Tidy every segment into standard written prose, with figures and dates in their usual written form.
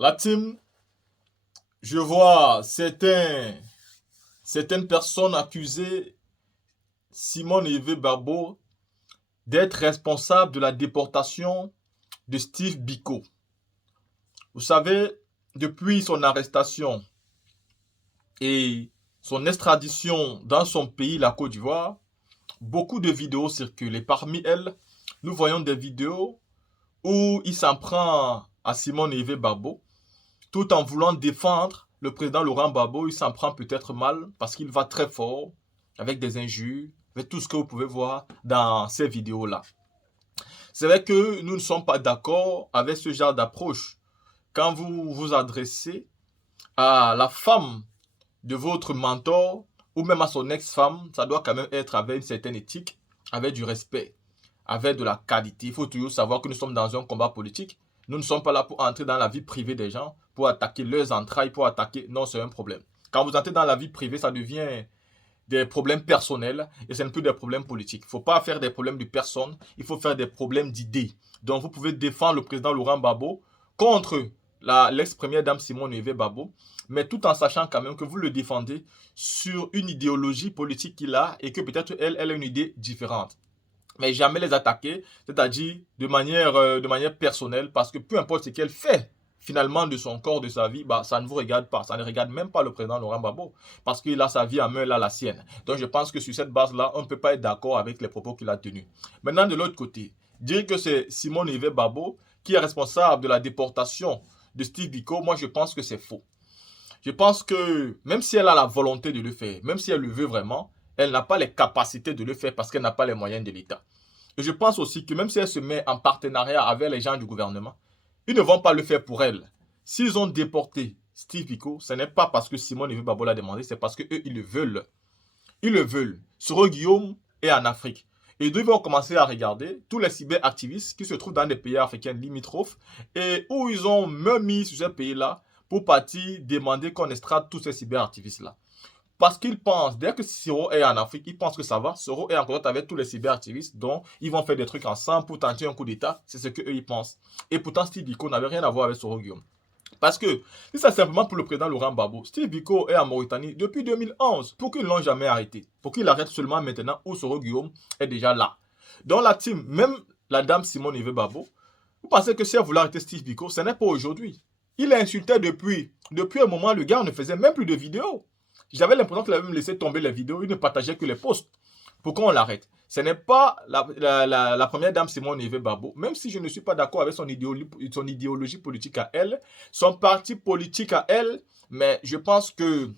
La team, je vois certaines personnes accuser Simone Yves Babo d'être responsable de la déportation de Steve Biko. Vous savez, depuis son arrestation et son extradition dans son pays, la Côte d'Ivoire, beaucoup de vidéos circulent. Et parmi elles, nous voyons des vidéos où il s'en prend à Simone Yves Babo, tout en voulant défendre le président Laurent Gbagbo. Il s'en prend peut-être mal parce qu'il va très fort avec des injures, avec tout ce que vous pouvez voir dans ces vidéos-là. C'est vrai que nous ne sommes pas d'accord avec ce genre d'approche. Quand vous vous adressez à la femme de votre mentor ou même à son ex-femme, ça doit quand même être avec une certaine éthique, avec du respect, avec de la qualité. Il faut toujours savoir que nous sommes dans un combat politique. Nous ne sommes pas là pour entrer dans la vie privée des gens, pour attaquer leurs entrailles, pour attaquer... Non, c'est un problème. Quand vous entrez dans la vie privée, ça devient des problèmes personnels et ce n'est plus des problèmes politiques. Il ne faut pas faire des problèmes de personnes, il faut faire des problèmes d'idées. Donc vous pouvez défendre le président Laurent Gbagbo contre l'ex-première dame Simone Yves Babo, mais tout en sachant quand même que vous le défendez sur une idéologie politique qu'il a et que peut-être elle a une idée différente. Mais jamais les attaquer, c'est-à-dire de manière personnelle, parce que peu importe ce qu'elle fait finalement de son corps, de sa vie, bah, ça ne vous regarde pas. Ça ne regarde même pas le président Laurent Gbagbo, parce qu'il a sa vie en main, il a la sienne. Donc je pense que sur cette base-là, on ne peut pas être d'accord avec les propos qu'il a tenus. Maintenant, de l'autre côté, dire que c'est Simone Yves Babo qui est responsable de la déportation de Steve Biko, moi je pense que c'est faux. Je pense que même si elle a la volonté de le faire, même si elle le veut vraiment, elle n'a pas les capacités de le faire parce qu'elle n'a pas les moyens de l'État. Et je pense aussi que même si elle se met en partenariat avec les gens du gouvernement, ils ne vont pas le faire pour elle. S'ils ont déporté Steve Biko, ce n'est pas parce que Simone Yves Babo l'a demandé, c'est parce qu'eux, ils le veulent. Ils le veulent. Soro Guillaume est en Afrique. Et ils vont commencer à regarder tous les cyberactivistes qui se trouvent dans des pays africains limitrophes et où ils ont même mis sur ces pays-là pour partir demander qu'on extrade tous ces cyberactivistes-là. Parce qu'ils pensent, dès que Soro est en Afrique, ils pensent que ça va. Soro est en contact avec tous les cyberactivistes, donc ils vont faire des trucs ensemble pour tenter un coup d'État. C'est ce qu'eux, ils pensent. Et pourtant, Steve Biko n'avait rien à voir avec Soro Guillaume. Parce que si c'est simplement pour le président Laurent Gbagbo, Steve Biko est en Mauritanie depuis 2011. Pour qu'ils ne l'ont jamais arrêté. Pour qu'il arrête seulement maintenant où Soro Guillaume est déjà là. Dans la team, même la dame Simone Yves Babo, vous pensez que si elle voulait arrêter Steve Biko, ce n'est pas aujourd'hui. Il insultait depuis un moment, le gars ne faisait même plus de vidéos. J'avais l'impression qu'il avait même laissé tomber les vidéos, il ne partageait que les posts. Pourquoi on l'arrête? Ce n'est pas la première dame Simone Yves Babo, même si je ne suis pas d'accord avec son idéologie politique à elle, son parti politique à elle, mais je pense que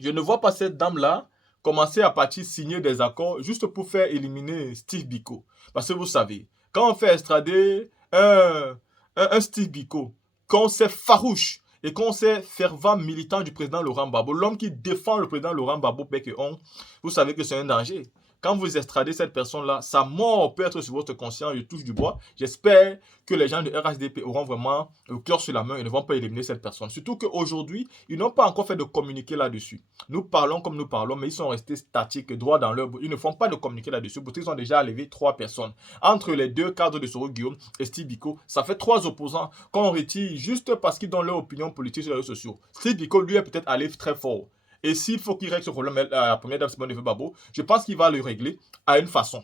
je ne vois pas cette dame-là commencer à partir signer des accords juste pour faire éliminer Steve Biko. Parce que vous savez, quand on fait extrader un Steve Biko, quand c'est farouche et qu'on sait fervent militant du président Laurent Gbagbo, l'homme qui défend le président Laurent Gbagbo bec et ongle, vous savez que c'est un danger. Quand vous extradez cette personne-là, sa mort peut être sur votre conscience, je touche du bois. J'espère que les gens de RHDP auront vraiment le cœur sur la main et ne vont pas éliminer cette personne. Surtout qu'aujourd'hui, ils n'ont pas encore fait de communiqué là-dessus. Nous parlons comme nous parlons, mais ils sont restés statiques, droits dans leur bout. Ils ne font pas de communiqué là-dessus. Parce qu'ils ont déjà enlevé 3 personnes. Entre les deux cadres de Soro Guillaume et Steve Biko, ça fait 3 opposants qu'on retire juste parce qu'ils donnent leur opinion politique sur les réseaux sociaux. Steve Biko, lui, est peut-être allé très fort. Et s'il faut qu'il règle ce problème à la première dame Simone Yves Babo, je pense qu'il va le régler à une façon.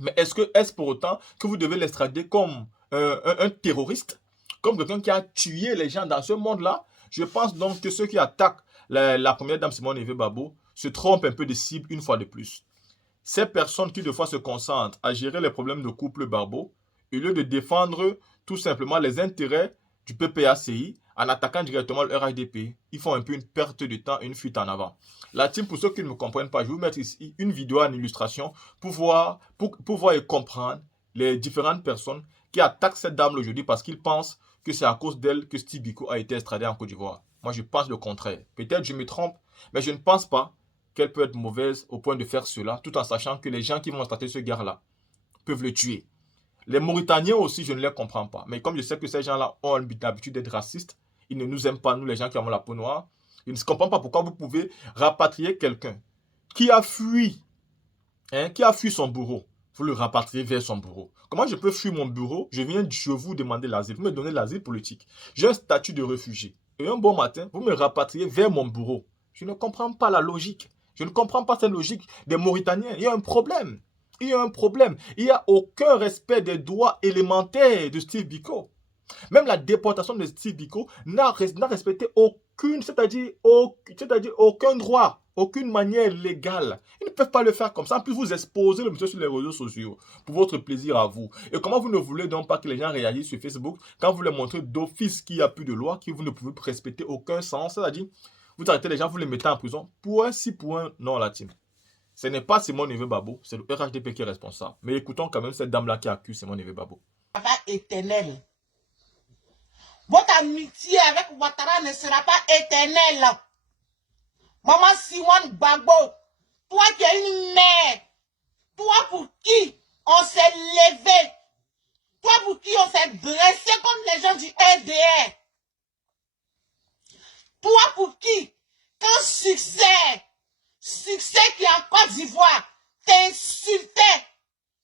Mais est-ce pour autant que vous devez l'extrader comme un terroriste, comme quelqu'un qui a tué les gens dans ce monde-là? Je pense donc que ceux qui attaquent la première dame Simone Yves Babo se trompent un peu de cible une fois de plus. Ces personnes qui, de fois, se concentrent à gérer les problèmes de couple Barbeau, au lieu de défendre tout simplement les intérêts du PPACI en attaquant directement le RHDP, ils font un peu une perte de temps et une fuite en avant. La team, pour ceux qui ne me comprennent pas, je vais vous mettre ici une vidéo en illustration pour voir et comprendre les différentes personnes qui attaquent cette dame aujourd'hui parce qu'ils pensent que c'est à cause d'elle que Steve Biko a été extradé en Côte d'Ivoire. Moi, je pense le contraire. Peut-être je me trompe, mais je ne pense pas qu'elle peut être mauvaise au point de faire cela, tout en sachant que les gens qui vont extrader ce gars-là peuvent le tuer. Les Mauritaniens aussi, je ne les comprends pas. Mais comme je sais que ces gens-là ont l'habitude d'être racistes, ils ne nous aiment pas, nous, les gens qui avons la peau noire. Je ne comprends pas pourquoi vous pouvez rapatrier quelqu'un qui a fui, qui a fui son bourreau. Vous le rapatriez vers son bourreau. Comment je peux fuir mon bureau? Je vous demander l'asile. Vous me donnez l'asile politique. J'ai un statut de réfugié. Et un bon matin, vous me rapatriez vers mon bureau. Je ne comprends pas la logique. Je ne comprends pas cette logique des Mauritaniens. Il y a un problème. Il y a un problème. Il n'y a aucun respect des droits élémentaires de Steve Biko. Même la déportation de Steve Biko n'a respecté c'est-à-dire aucun droit, aucune manière légale. Ils ne peuvent pas le faire comme ça. En plus, vous exposez le monsieur sur les réseaux sociaux pour votre plaisir à vous. Et comment vous ne voulez donc pas que les gens réagissent sur Facebook quand vous leur montrez d'office qu'il n'y a plus de loi, que vous ne pouvez respecter aucun sens, c'est-à-dire vous arrêtez les gens, vous les mettez en prison pour un si, pour un non, la team. Ce n'est pas Simon Neve Babo, c'est le RHDP qui est responsable. Mais écoutons quand même cette dame-là qui accuse Simon Neve Babo. Éternel. Votre amitié avec Ouattara ne sera pas éternelle. Maman Simone Gbagbo, toi qui es une mère, toi pour qui on s'est levé, toi pour qui on s'est dressé comme les gens du RDR, toi pour qui, quand succès qui est en Côte d'Ivoire, t'insultait,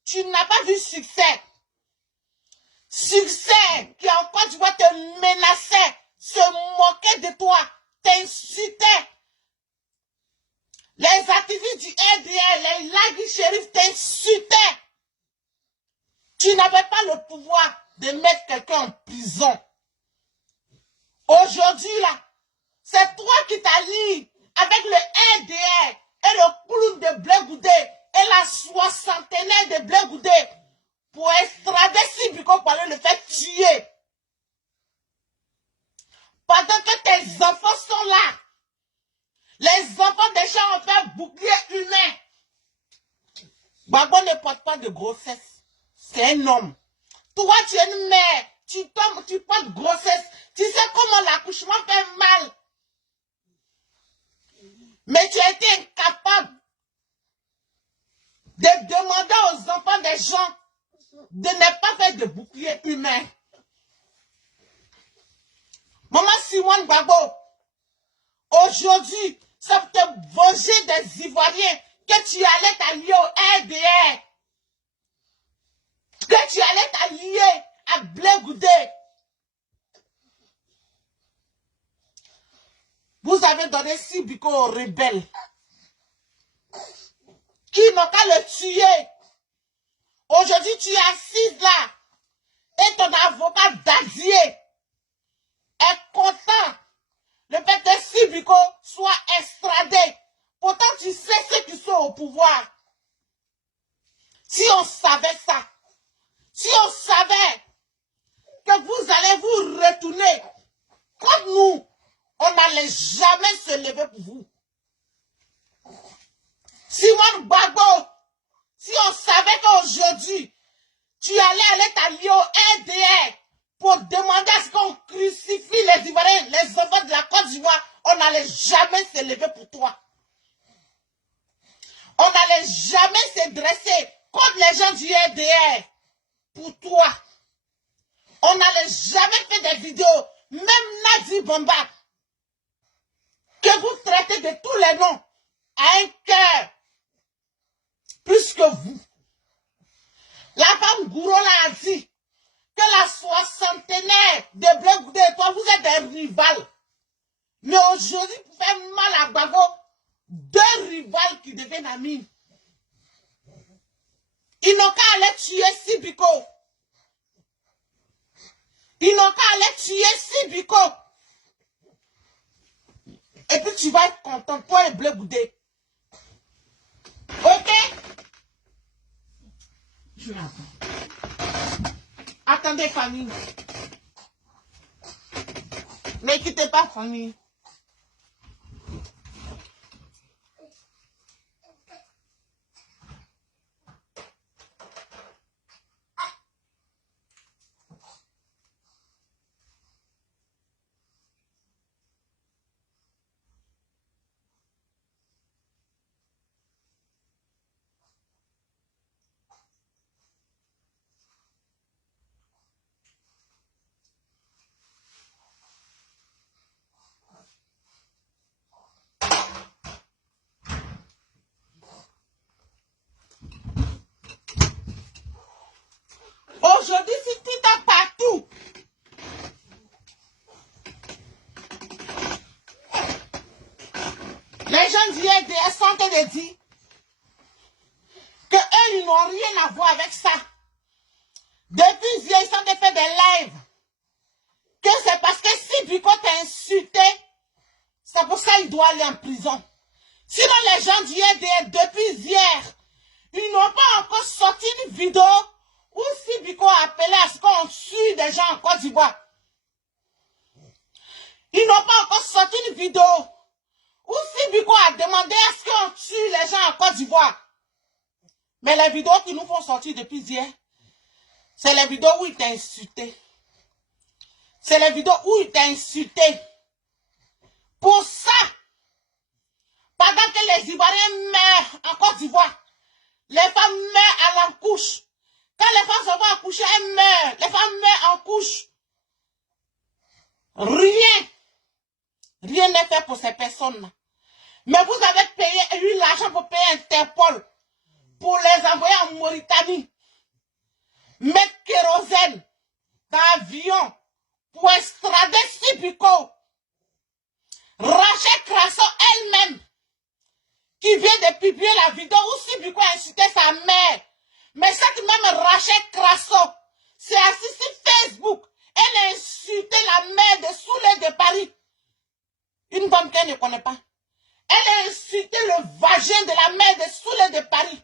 tu n'as pas vu succès. Succès qui en Côte d'Ivoire te menaçait, se moquait de toi, t'insultait. Les activistes du RDR, les Lagui Shérif t'insultaient. Tu n'avais pas le pouvoir de mettre quelqu'un en prison. Aujourd'hui, là, c'est toi qui t'allies avec le RDR et le clown de Blé Goudé et la soixantenaire de Blé Goudé pour extrader Sibiko pour aller le faire tuer. Pendant que tes enfants sont là, les enfants des gens ont fait bouclier humain. Babo ne porte pas de grossesse. C'est un homme. Toi, tu es une mère. Tu portes grossesse. Tu sais comment l'accouchement fait mal. Mais tu as été incapable de demander aux enfants des gens de ne pas faire de bouclier humain. Maman Simone Gbagbo, aujourd'hui, ça peut te venger des Ivoiriens que tu allais t'allier au RDR, que tu allais t'allier à Blé Goudé. Vous avez donné Sibiko aux rebelles qui n'ont qu'à le tuer. Aujourd'hui, tu es assise là et ton avocat Dadier est content le fait que Sibiko soit extradé. Pourtant, tu sais ceux qui sont au pouvoir. Si on savait ça, si on savait que vous allez vous retourner contre nous, on n'allait jamais se lever pour vous. Simone Gbagbo, si on savait qu'aujourd'hui, tu allais t'allier au RDR pour demander à ce qu'on crucifie les Ivoiriens, les enfants de la Côte d'Ivoire, on n'allait jamais se lever pour toi. On n'allait jamais se dresser contre les gens du RDR pour toi. On n'allait jamais faire des vidéos, même Nadi Bamba, que vous traitez de tous les noms, à un cœur, plus que vous. La femme Gourola a dit que la soixantenaire de Blé Goudé et toi, vous êtes des rivales. Mais aujourd'hui, pour faire mal à Gbagbo, deux rivales qui deviennent amis. Ils n'ont qu'à aller tuer Sibiko. Ils n'ont qu'à aller tuer Sibiko. Et puis tu vas être content, toi et Blé Goudé. Ok? Je l'attends. Attendez, famille. Ne quittez pas, famille. aujourd'hui sur TikTok partout. Les gens du RDS sont en train de dire que eux, ils n'ont rien à voir avec ça. Depuis hier, ils sont en train de faire des lives. Que c'est parce que si Biko t'a insulté, c'est pour ça qu'il doit aller en prison. Sinon, les gens du RDS, depuis hier, ils n'ont pas encore sorti une vidéo où si Biko a appelé à ce qu'on tue des gens en Côte d'Ivoire. Ils n'ont pas encore sorti une vidéo où si Biko a demandé à ce qu'on tue les gens en Côte d'Ivoire. Mais les vidéos qu'ils nous font sortir depuis hier, c'est les vidéos où il t'a insulté. C'est les vidéos où il t'a insulté. Pour ça, pendant que les Ivoiriens meurent en Côte d'Ivoire, les femmes meurent à l'encouche. Quand les femmes se vont accoucher, elles meurent. Les femmes meurent en couche. Rien n'est fait pour ces personnes-là. Mais vous avez eu l'argent pour payer Interpol, pour les envoyer en Mauritanie, mettre kérosène dans l'avion, pour extrader Sibiko. Rachel Crasso elle-même, qui vient de publier la vidéo où Sibiko a insulté sa mère. Mais cette même Rachel Crasso, c'est assise sur Facebook. Elle a insulté la mère de Souley de Paris. Une femme qu'elle ne connaît pas. Elle a insulté le vagin de la mère de Souley de Paris.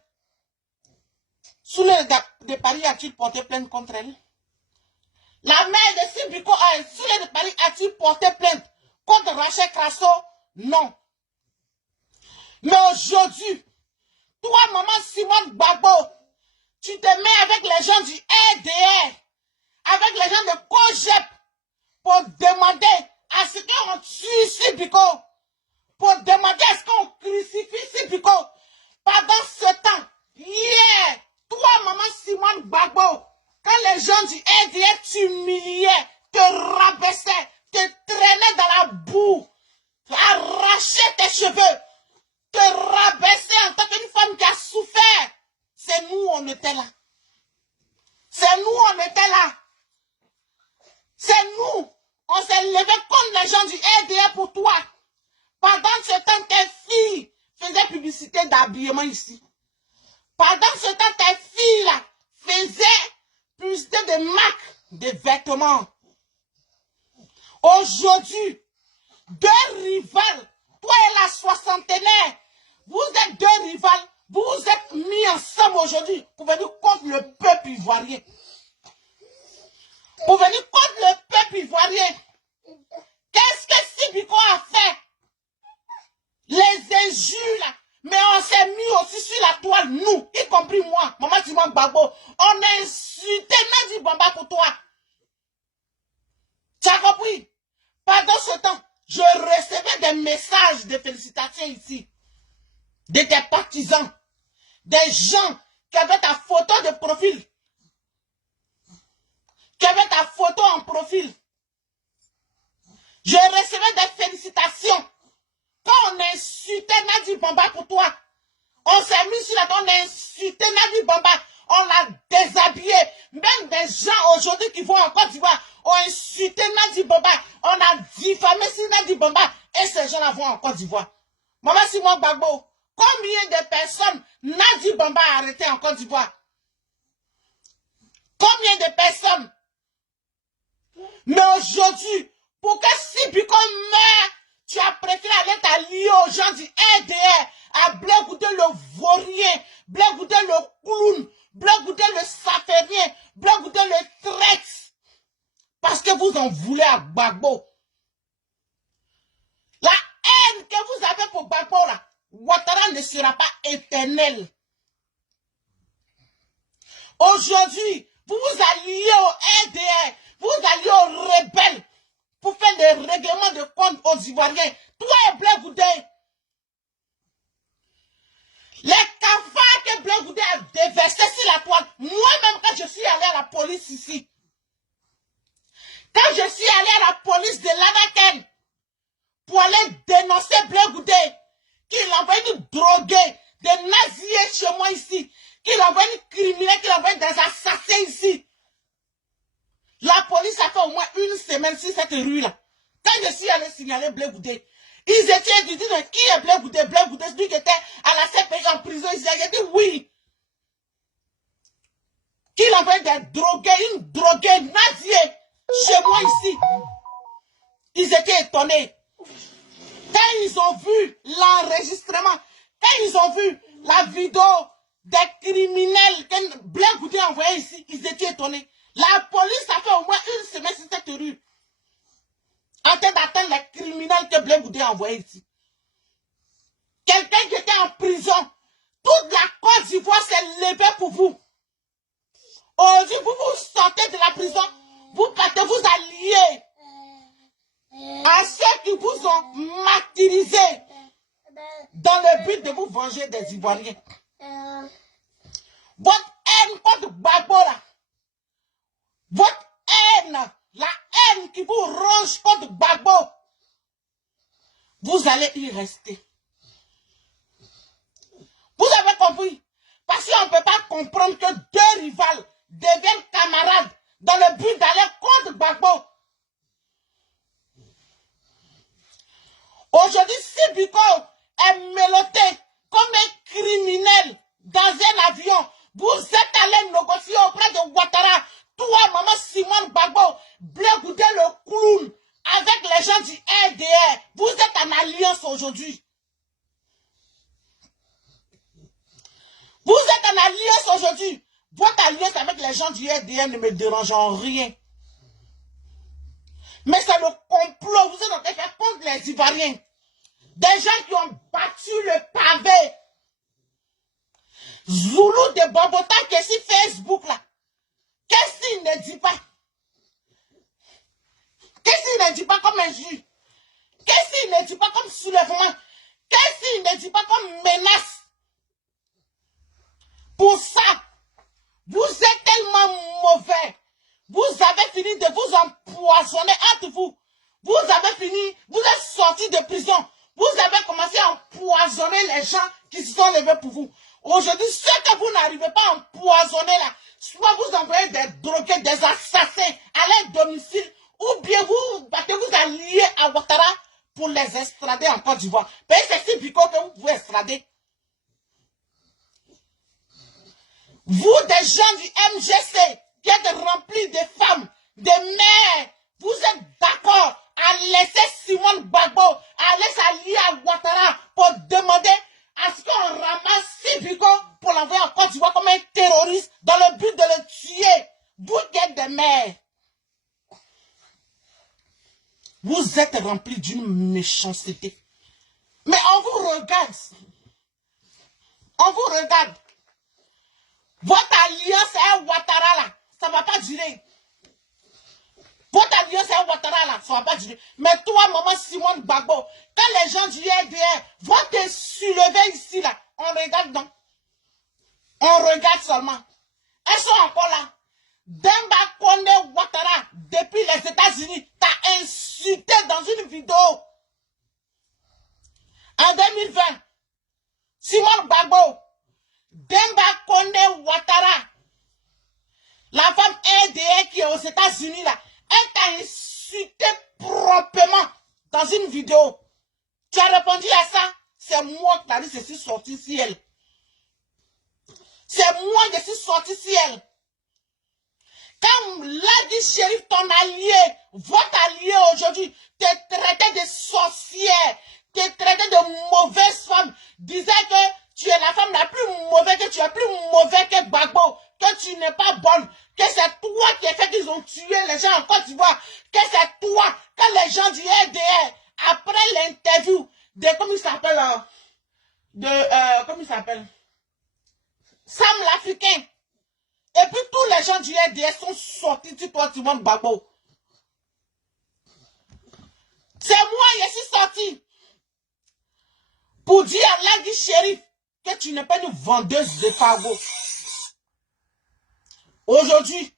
Souley de Paris a-t-il porté plainte contre elle? La mère de Sibiko, Souley de Paris a-t-il porté plainte contre Rachel Crasso? Non. Mais aujourd'hui, toi, maman Simone Gbagbo, tu te mets avec les gens du RDR, avec les gens de COGEP, pour demander à ce qu'on tue Sibiko, pour demander à ce qu'on crucifie Sibiko. Pendant ce temps, hier, toi, maman Simone Gbagbo, quand les gens du RDR t'humiliaient, te rabaissaient, te traînaient dans la boue, arrachaient tes cheveux, te rabaissaient en tant qu'une femme qui a souffert, c'est nous, on était là. C'est nous, on était là. C'est nous, on s'est levé contre les gens du RDR pour toi. Pendant ce temps, tes filles faisaient publicité d'habillement ici. Pendant ce temps, tes filles-là faisaient publicité de marques de vêtements. Aujourd'hui, deux rivales, toi et la soixantenaire, vous êtes deux rivales, vous vous êtes mis ensemble aujourd'hui pour venir contre le peuple ivoirien. Pour venir contre le peuple ivoirien. Qu'est-ce que Sibiko a fait? Les injures là. Mais on s'est mis aussi sur la toile, nous, y compris moi, maman Simone Gbagbo. On a insulté Nadi Bamba pour toi. Tu as compris? Pendant ce temps, je recevais des messages de félicitations ici. De tes partisans. Des gens qui avaient ta photo de profil. Qui avaient ta photo en profil. Je recevais des félicitations. Quand on a insulté Nadi Bamba pour toi, on s'est mis sur la table, on a insulté Nadi Bamba, on l'a déshabillé. Même des gens aujourd'hui qui vont en Côte d'Ivoire ont insulté Nadi Bamba, on a diffamé sur Nadi Bamba et ces gens-là vont en Côte d'Ivoire. Maman Simone Gbagbo, combien de personnes Nadi Bamba a arrêté en Côte d'Ivoire? Combien de personnes? Mais aujourd'hui, pour que Sibiko meure, tu as préféré aller t'allier aux gens du RDR, à Blé-Goudé le vaurien, Blé-Goudé le clown, Blé-Goudé le saférien, Blé-Goudé le traître. Parce que vous en voulez à Gbagbo. La haine que vous avez pour Gbagbo, là, Ouattara ne sera pas éternelle. Aujourd'hui, vous vous alliez au RDR, vous alliez aux rebelles pour faire des règlements de compte aux Ivoiriens. Toi et Blé-Goudé. Les cafards que Blé-Goudé a déversés sur la toile. Moi-même, quand je suis allé à la police ici, quand je suis allé à la police de l'Anaken pour aller dénoncer Blé-Goudé, qu'il envoyait nous droguer, des nazis chez moi ici, qu'il envoyait nous criminels, qu'il envoyait des assassins ici. La police a fait au moins une semaine sur cette rue-là. Quand je suis allé signaler Blé Goudé, ils étaient du dit qui est Blé Goudé? Blé Goudé, celui qui était à la CPI en prison. J'ai dit oui. Qu'il avait des drogués, une droguée Nadier chez moi ici. Ils étaient étonnés. Quand ils ont vu l'enregistrement, quand ils ont vu la vidéo des criminels que Blé Goudé a envoyé ici, ils étaient étonnés. La police a fait au moins une semaine sur cette rue en train d'attendre les criminels que Blé Goudé a envoyé ici. Quelqu'un qui était en prison, toute la Côte d'Ivoire s'est levée pour vous. Aujourd'hui, vous vous sortez de la prison, vous partez vous allier à ceux qui vous ont martyrisé dans le but de vous venger des Ivoiriens. Votre haine contre Gbagbo là, votre haine, la haine qui vous ronge contre Gbagbo, vous allez y rester. Vous avez compris? Parce qu'on ne peut pas comprendre que deux rivales deviennent camarades dans le but d'aller contre Gbagbo. Aujourd'hui, si Biko est mélotté comme un criminel dans un avion, vous êtes allé négocier auprès de Ouattara, toi, maman Simone Gbagbo, Blé Goudé le clown, avec les gens du RDR. Vous êtes en alliance aujourd'hui. Vous êtes en alliance aujourd'hui. Votre alliance avec les gens du RDR ne me dérange en rien. Mais c'est le complot. Vous êtes en train de faire contre les Ivoiriens. Des gens qui ont battu le pavé. Zoulou de Bobota qui est sur Facebook là. Qu'est-ce qu'il ne dit pas? Qu'est-ce qu'il ne dit pas comme injure? Qu'est-ce qu'il ne dit pas comme soulèvement? Qu'est-ce qu'il ne dit pas comme menace? Pour ça, vous êtes tellement mauvais. Vous avez fini de vous empoisonner entre vous. Vous avez fini, vous êtes sortis de prison. Vous avez commencé à empoisonner les gens qui se sont levés pour vous. Aujourd'hui, ceux que vous n'arrivez pas à empoisonner là, soit vous envoyez des drogués, des assassins à leur domicile, ou bien vous battez-vous alliés à Ouattara pour les extrader en Côte d'Ivoire. Mais c'est si Biko que vous pouvez extrader. Vous, des gens du MGC, qui êtes remplis de femmes, de mères, vous êtes d'accord à laisser Simone Gbagbo, à laisser s'allier à Ouattara pour demander à ce qu'on ramasse Sibiko pour l'envoyer en Côte d'Ivoire comme un terroriste dans le but de le tuer. Vous qui êtes des mères. Vous êtes remplis d'une méchanceté. Mais on vous regarde. On vous regarde. Votre alliance est Ouattara là. Ça ne va pas durer. Votre alliance est Ouattara là. Ça ne va pas durer. Mais toi, maman Simone Gbagbo, quand les gens du RDR vont te soulever ici là, on regarde donc. On regarde seulement. Elles sont encore là. Demba Konde Ouattara, depuis les États-Unis, t'a insulté dans une vidéo. En 2020, Simone Gbagbo, Demba Konde Ouattara, la femme RDR qui est aux États-Unis là, elle t'a insulté proprement dans une vidéo. Tu as répondu à ça? C'est moi qui t'ai dit, je suis sorti ciel. C'est moi qui suis sorti ciel. Quand Ladi Shérif, ton allié, votre allié aujourd'hui, te traitait de sorcière, te traitait de mauvaise femme, disait que tu es la femme la plus mauvaise, que tu es plus mauvais que Gbagbo, que tu n'es pas bonne, que c'est toi qui as fait qu'ils ont tué les gens en Côte d'Ivoire, que c'est toi, que les gens du RDR, après l'interview de, comment il s'appelle, comment il s'appelle, Sam l'Africain, et puis tous les gens du RDR sont sortis du toi, Simone Gbagbo. C'est moi qui suis sorti pour dire à Ladi Shérif que tu n'es pas une vendeuse de cargo. Aujourd'hui,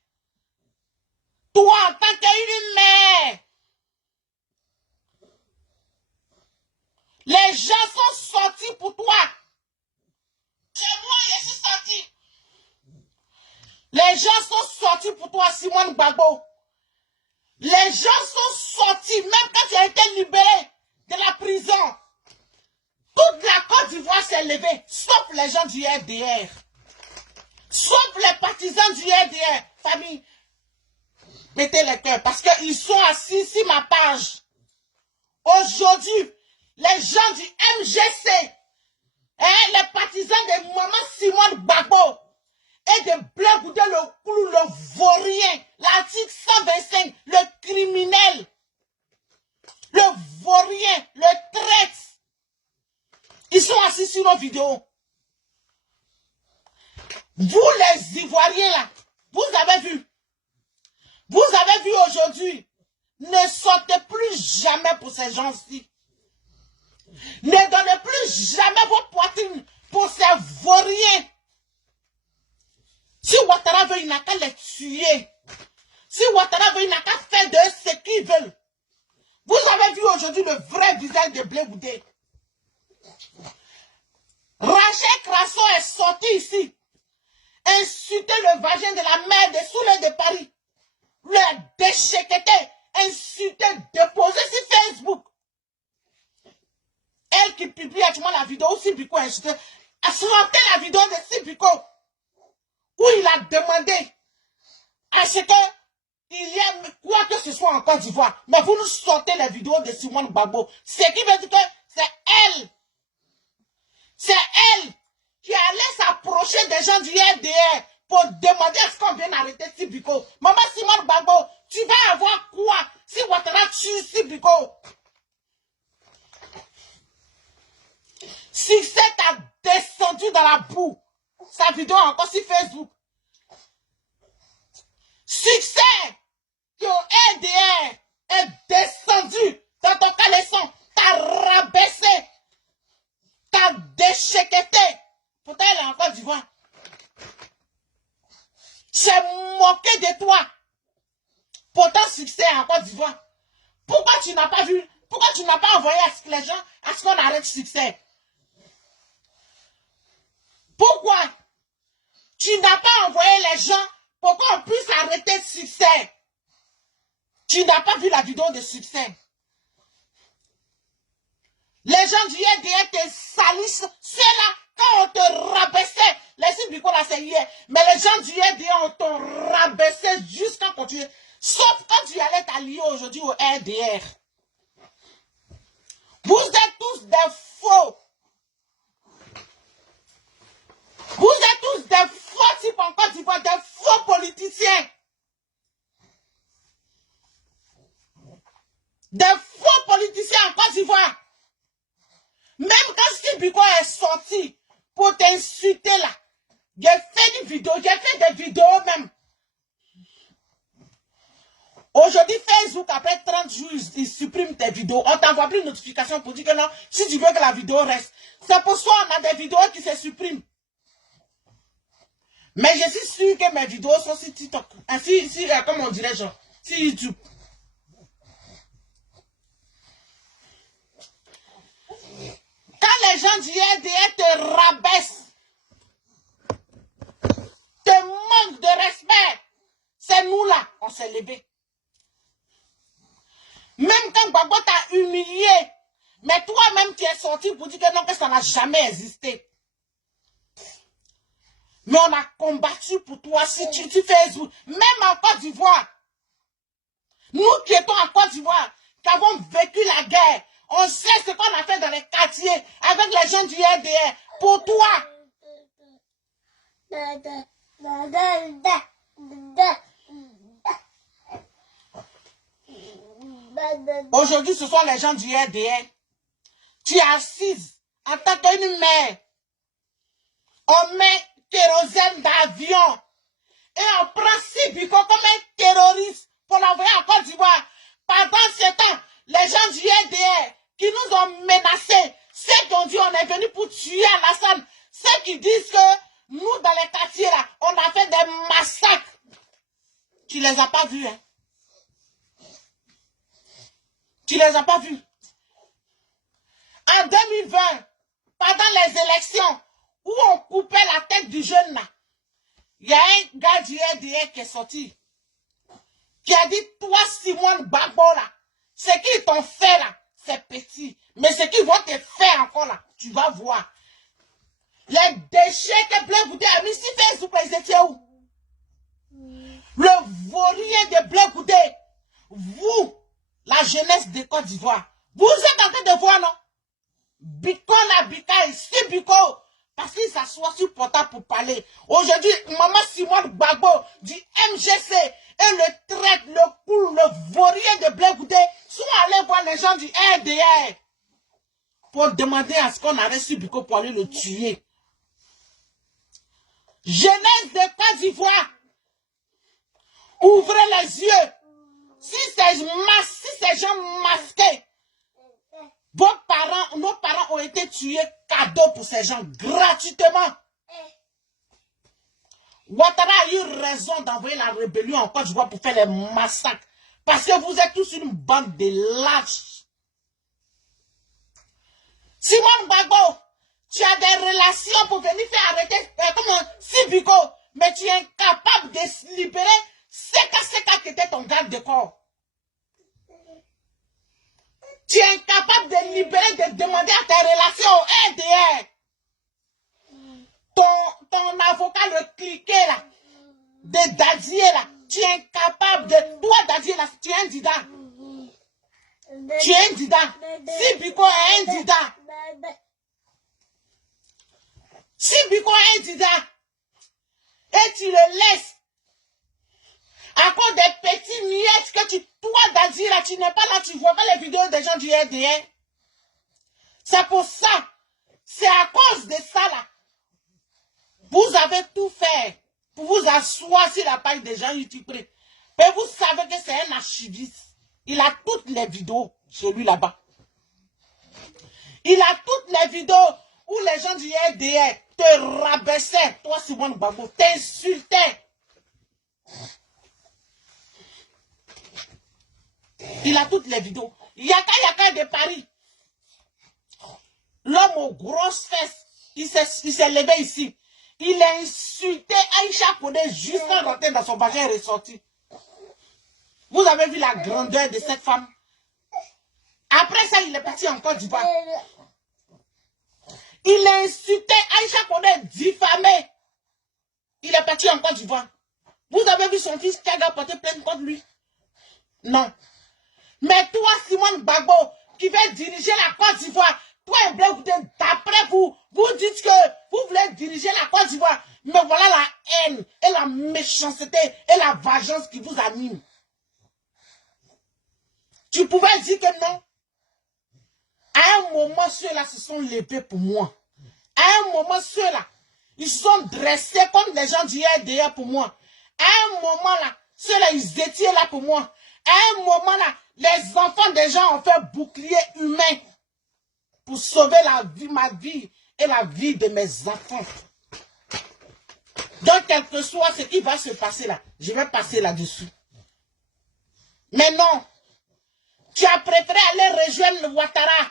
toi en tant qu'une mère, les gens sont sortis pour toi. C'est moi qui suis sorti. Les gens sont sortis pour toi, Simone Gbagbo. Les gens sont sortis, même quand tu as été libéré de la prison. Toute la Côte d'Ivoire s'est levée, sauf les gens du RDR. Sauf les partisans du RDR. Famille, mettez les cœurs, parce qu'ils sont assis sur ma page. Aujourd'hui, les gens du MGC, les partisans de Maman Simone Gbagbo et de Blaise Goudé le vaurien, l'article 125, le criminel, le vaurien, le traître. Ils sont assis sur nos vidéos. Vous les Ivoiriens là, vous avez vu. Vous avez vu aujourd'hui. Ne sortez plus jamais pour ces gens-ci. Ne donnez plus jamais vos poitrines pour ces vauriens. Si Ouattara veut, il n'a qu'à les tuer. Si Ouattara veut, il n'a qu'à faire de ce qu'ils veulent. Vous avez vu aujourd'hui le vrai visage de Blaise Goudé. Rachel Crasso est sorti ici, insulter le vagin de la mère de Souley de Paris, le déchiqueter, insulter, déposer sur Facebook. Elle qui publie actuellement la vidéo où Sibiko a insulté, a sorti la vidéo de Sibiko, où il a demandé à ce qu'il y ait quoi que ce soit en Côte d'Ivoire. Mais vous nous sortez les vidéos de Simone Gbagbo. Ce qui veut dire que c'est elle. C'est elle qui allait s'approcher des gens du RDR pour demander est-ce qu'on vient arrêter Sibiko. Maman Simone Gbagbo, tu vas avoir quoi si Ouattara tue Sibiko? Succès t'a descendu dans la boue. Sa vidéo encore sur Facebook. Succès qui au RDR est descendu dans ton caleçon. T'as rabaissé. T'as déchiqueté. Pourtant, elle est en Côte d'Ivoire. J'ai moqué de toi. Pourtant, succès en Côte d'Ivoire. Pourquoi tu n'as pas vu? Pourquoi tu n'as pas envoyé à ce que les gens, à ce qu'on arrête succès? Pourquoi tu n'as pas envoyé les gens pour qu'on puisse arrêter succès? Tu n'as pas vu la vidéo de succès. Les gens du RDR te salissent. Ceux-là, quand on te rabaissait, les Sibiko là c'est hier, mais les gens du RDR on te rabaissé jusqu'à continuer. Sauf quand tu allais t'allier aujourd'hui au RDR. Vous êtes tous des faux. Vous êtes tous des faux types en Côte d'Ivoire, des faux politiciens. Des faux politiciens en Côte d'Ivoire. Même quand Sibiko est sorti pour t'insulter là, j'ai fait des vidéos, j'ai fait des vidéos même. Aujourd'hui, Facebook, après 30 jours, il supprime tes vidéos. On t'envoie plus de notification pour dire que non, si tu veux que la vidéo reste. C'est pour ça qu'on a des vidéos qui se suppriment. Mais je suis sûr que mes vidéos sont sur TikTok. Comme on dirait, genre, sur YouTube. Quand les gens du RDR te rabaissent, te manquent de respect, c'est nous là, on s'est levés. Même quand Gbagbo t'a humilié, mais toi-même tu es sorti pour dire que non, que ça n'a jamais existé. Mais on a combattu pour toi si tu Facebook, même en Côte d'Ivoire. Nous qui étions en Côte d'Ivoire, qui avons vécu la guerre, on sait ce qu'on a fait dans les quartiers avec les gens du RDR. Pour toi. Aujourd'hui, ce sont les gens du RDR. Tu es assise en tant qu'une mère. On met kérosène d'avion et on prend Sibiko comme un terroriste pour l'envoyer en Côte d'Ivoire. Pendant ce temps, les gens du RDR qui nous ont menacés, ceux qui ont dit on est venu pour tuer Alassane, ceux qui disent que nous dans les quartiers là, on a fait des massacres. Tu les as pas vus, hein? Tu les as pas vus. En 2020, pendant les élections, où on coupait la tête du jeune là, il y a un gars du RDR qui est sorti, qui a dit, toi, Simone Gbagbo, là, ce qu'ils t'ont fait, là, c'est petit. Mais ce qu'ils vont te faire encore, là, tu vas voir. Les déchets que Blé Goudé a mis sur Facebook, ils étaient où? Le vaurien de Blé Goudé, vous, la jeunesse de Côte d'Ivoire, vous êtes en train de voir, non? Biko la Bika, ici Biko, parce qu'il s'assoit sur portable pour parler. Aujourd'hui, maman Simone Gbagbo du MGC et le traite, le coup, le vaurien de Blé Goudé sont allés voir les gens du RDR pour demander à ce qu'on arrête sur Biko pour aller le tuer. Jeunesse de Côte d'Ivoire, ouvrez les yeux. Si ces gens masqués, nos parents ont été tués cadeau pour ces gens gratuitement. Ouattara a eu raison d'envoyer la rébellion en Côte d'Ivoire pour faire les massacres. Parce que vous êtes tous une bande de lâches. Simone Gbagbo, tu as des relations pour venir faire arrêter Sibiko, mais tu es incapable de libérer Seka qui était ton garde de corps. Tu es incapable de libérer, de demander à tes relations au RDR. Ton avocat, le cliqué là, de Dadier là, tu es incapable de... Toi Dadier là, tu es un dida. Tu es un dida. Sibiko est un dida. Sibiko est un dida. Et tu le laisses. À cause des petits miettes que tu... Toi, Dadier, là, tu n'es pas là, tu vois pas les vidéos des gens du RDR. C'est pour ça. C'est à cause de ça, là. Vous avez tout fait pour vous asseoir sur la page des gens YouTube. Mais vous savez que c'est un archiviste. Il a toutes les vidéos, celui là-bas. Il a toutes les vidéos où les gens du RDR te rabaissaient. Toi, Simone Gbagbo, t'insultaient. Il a toutes les vidéos. Yaka de Paris. L'homme aux grosses fesses, il s'est levé ici. Il a insulté Aïcha Kodé juste en rentrant dans son vagin et ressorti. Vous avez vu la grandeur de cette femme. Après ça, il est parti en Côte d'Ivoire. Il a insulté Aïcha Kodé, diffamé. Il est parti en Côte d'Ivoire. Vous avez vu son fils qui a porté plainte contre lui? Non. Mais toi, Simone Gbagbo, qui veut diriger la Côte d'Ivoire, toi et Blé Goudé, d'après vous, vous dites que vous voulez diriger la Côte d'Ivoire. Mais voilà la haine et la méchanceté et la vengeance qui vous animent. Tu pouvais dire que non. À un moment, ceux-là se sont levés pour moi. À un moment, ceux-là, ils se sont dressés comme les gens du RDR pour moi. À un moment, là, ceux-là, ils étaient là pour moi. À un moment, là, les enfants des gens ont fait bouclier humain pour sauver ma vie et la vie de mes enfants. Donc, quel que soit ce qui va se passer là, je vais passer là-dessus. Mais non, tu as préféré aller rejoindre le Ouattara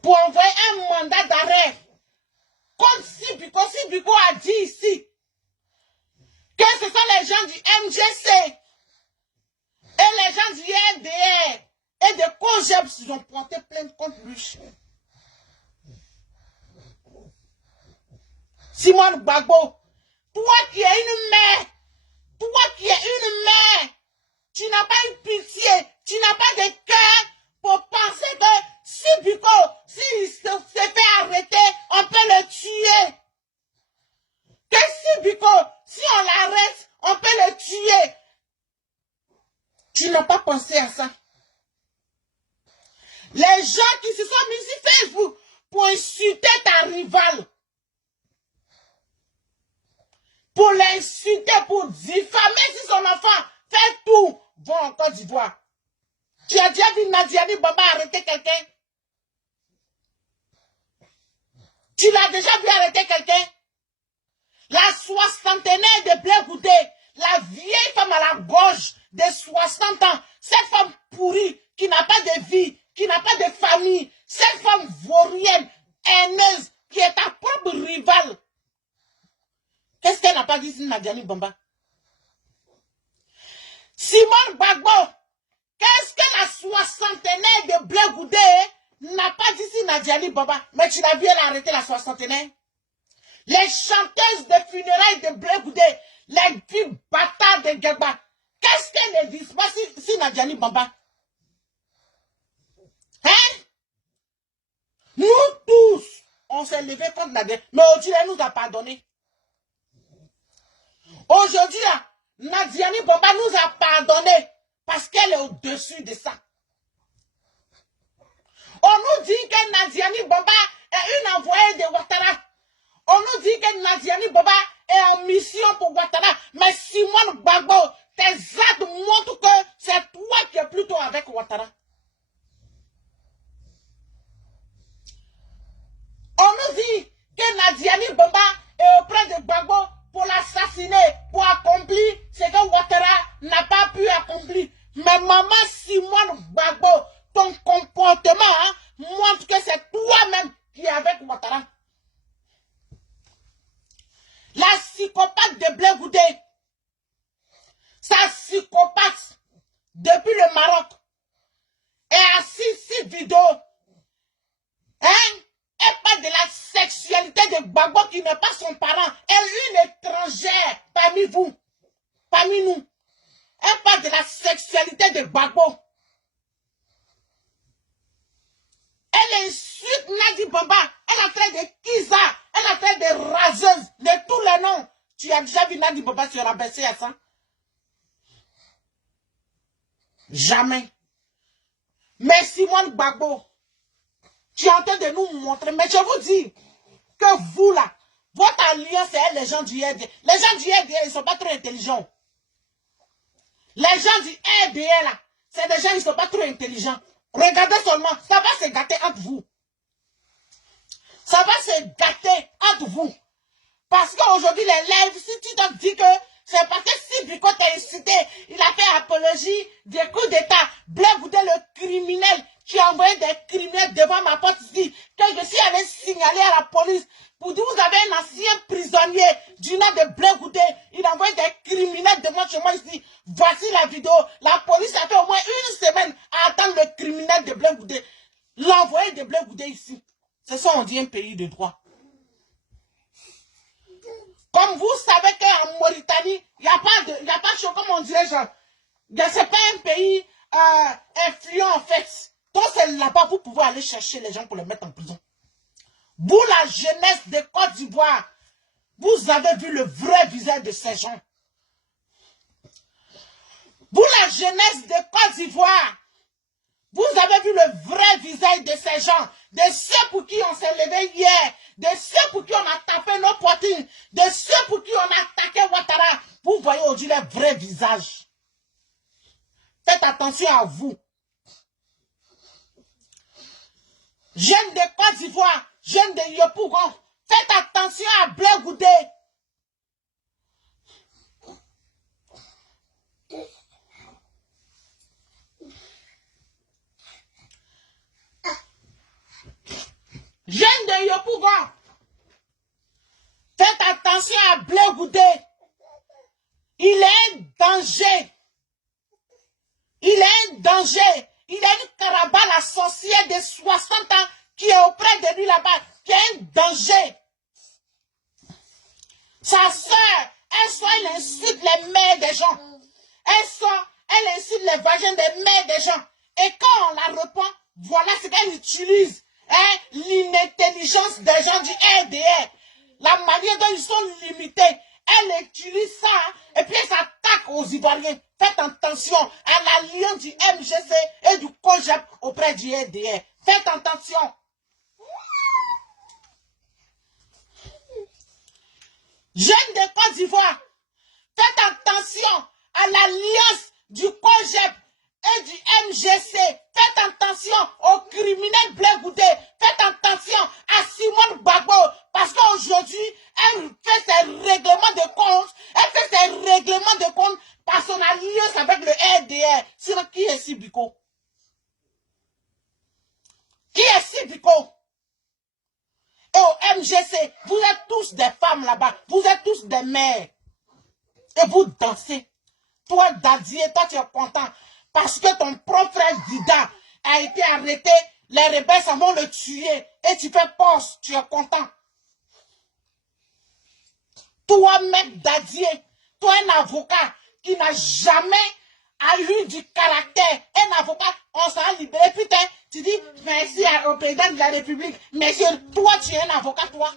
pour envoyer un mandat d'arrêt. Comme Sibiko a dit ici que ce sont les gens du MGC et les gens du RDR et de COGEP qui ont porté plainte contre lui. Simone Gbagbo, toi qui es une mère, tu n'as pas eu pitié, tu n'as pas de cœur pour penser que Sibiko, s'il se fait arrêter, on peut le tuer. Que Sibiko, si on l'arrête, on peut le tuer. Tu n'as pas pensé à ça. Les gens qui se sont mis sur Facebook pour insulter ta rivale, pour l'insulter, pour diffamer si son enfant fait tout, vont en Côte d'Ivoire. Tu as déjà vu Nadiani Bamba arrêter quelqu'un? Tu l'as déjà vu arrêter quelqu'un? La soixantenaire de Blé Goudé, la vieille femme à la gorge de 60 ans, cette femme pourrie qui n'a pas de vie, qui n'a pas de famille, cette femme vaurienne, haineuse, qui est ta propre rivale. Qu'est-ce qu'elle n'a pas dit sur Nadiani Bamba? Simone Gbagbo, qu'est-ce que la soixantenaire de Blé Goudé n'a pas dit si Nadiani Bamba? Mais tu l'as vu, elle a arrêté la soixantenaire. Les chanteuses de funérailles de Blé Goudé, les filles bâtards de Gagba, qu'est-ce qu'elles ne disent pas si Nadiani Bamba? Hein? Nous tous, on s'est levés contre Nadiani, mais aujourd'hui, elle nous a pardonné. Aujourd'hui, là, Nadiani Bamba nous a pardonné parce qu'elle est au-dessus de ça. On nous dit que Nadiani Bamba est une envoyée de Ouattara. On nous dit que Nadiani Bamba est en mission pour Ouattara. Mais Simone Gbagbo, tes actes montrent que c'est toi qui es plutôt avec Ouattara. On nous dit que Nadiani Bamba est auprès de Gbagbo pour l'assassiner, pour accomplir ce que Ouattara n'a pas pu accomplir. Mais maman Simone Gbagbo, ton comportement montre que c'est toi-même qui es avec Ouattara. La psychopathe de Blé Goudé, sa psychopathe depuis le Maroc, est assise sur vidéo. Hein? Elle parle de la sexualité de Gbagbo qui n'est pas son parent. Elle est une étrangère parmi vous, parmi nous. Elle parle de la sexualité de Gbagbo. Elle insulte Nadi Bamba. Elle a fait des Kiza. Elle a fait des raseuses. De tous les noms. Tu as déjà vu Nadi Bamba se rabaisser à ça? Jamais. Mais Simone Gbagbo, tu es en train de nous montrer. Mais je vous dis que vous là, votre alliance c'est les gens du RDA. Les gens du RDA, ils ne sont pas trop intelligents. Les gens du RDA là, c'est des gens, ils ne sont pas trop intelligents. Regardez seulement, ça va se gâter entre vous. Ça va se gâter entre vous. Parce qu'aujourd'hui, les lèvres, si tu te dis que c'est parce que si Biko t'a incité, il a fait apologie des coups d'État, Blé Goudé le criminel, qui a envoyé des criminels devant ma porte ici, que je suis allé signaler à la police pour dire vous avez un ancien prisonnier du nom de Blé Goudé, il a envoyé des criminels devant chez moi ici. Voici la vidéo. La police a fait au moins une semaine à attendre le criminel de Blé Goudé. L'envoyé de Blé Goudé ici. C'est ça, on dit un pays de droit. Comme vous savez qu'en Mauritanie, il n'y a pas de chose, comme on dirait, genre, c'est pas un pays influent en fait. Donc c'est là-bas, vous pouvez aller chercher les gens pour les mettre en prison. Vous, la jeunesse de Côte d'Ivoire, vous avez vu le vrai visage de ces gens. Vous, la jeunesse de Côte d'Ivoire, vous avez vu le vrai visage de ces gens, de ceux pour qui on s'est levé hier, de ceux pour qui on a tapé nos poitrines, de ceux pour qui on a attaqué Ouattara. Vous voyez aujourd'hui le vrai visage. Faites attention à vous. Jeunes de Côte d'Ivoire, jeunes de Yopougon, faites attention à Blé Goudé. Jeunes de Yopougon, faites attention à Blé Goudé. Il est un danger. Il est un danger. Il est une carabale la sorcière de 60 ans qui est auprès de lui là-bas, qui est un danger. Sa soeur, elle insulte les mères des gens. Elle insulte les vagins des mères des gens. Et quand on la reprend, voilà ce qu'elle utilise. Hein, l'inintelligence des gens du RDR. La manière dont ils sont limités. Elle utilise ça, hein, et puis elle s'attaque aux Ivoiriens. Faites attention à l'alliance du MGC et du COJEP auprès du RDR. Faites attention. Jeunes de Côte d'Ivoire, faites attention à l'alliance du COJEP et du MGC. Faites attention aux criminels Blé Goudé. Faites attention à Simone Gbagbo. Parce qu'aujourd'hui, elle fait ses règlements de compte. Elle fait ses règlements de compte par son alliance avec le RDR. Sur qui est Sibiko? Qui est Sibiko? Et au MGC, vous êtes tous des femmes là-bas. Vous êtes tous des mères. Et vous dansez. Toi, Dadier, toi, tu es content. Parce que ton propre frère Dida a été arrêté. Les rebelles, ça vont le tuer. Et tu fais poste, tu es content. Toi, mec Dadier, toi, un avocat qui n'a jamais eu du caractère. Un avocat, on s'en libéré. Putain, tu dis merci au président de la République. Mais toi, tu es un avocat, toi.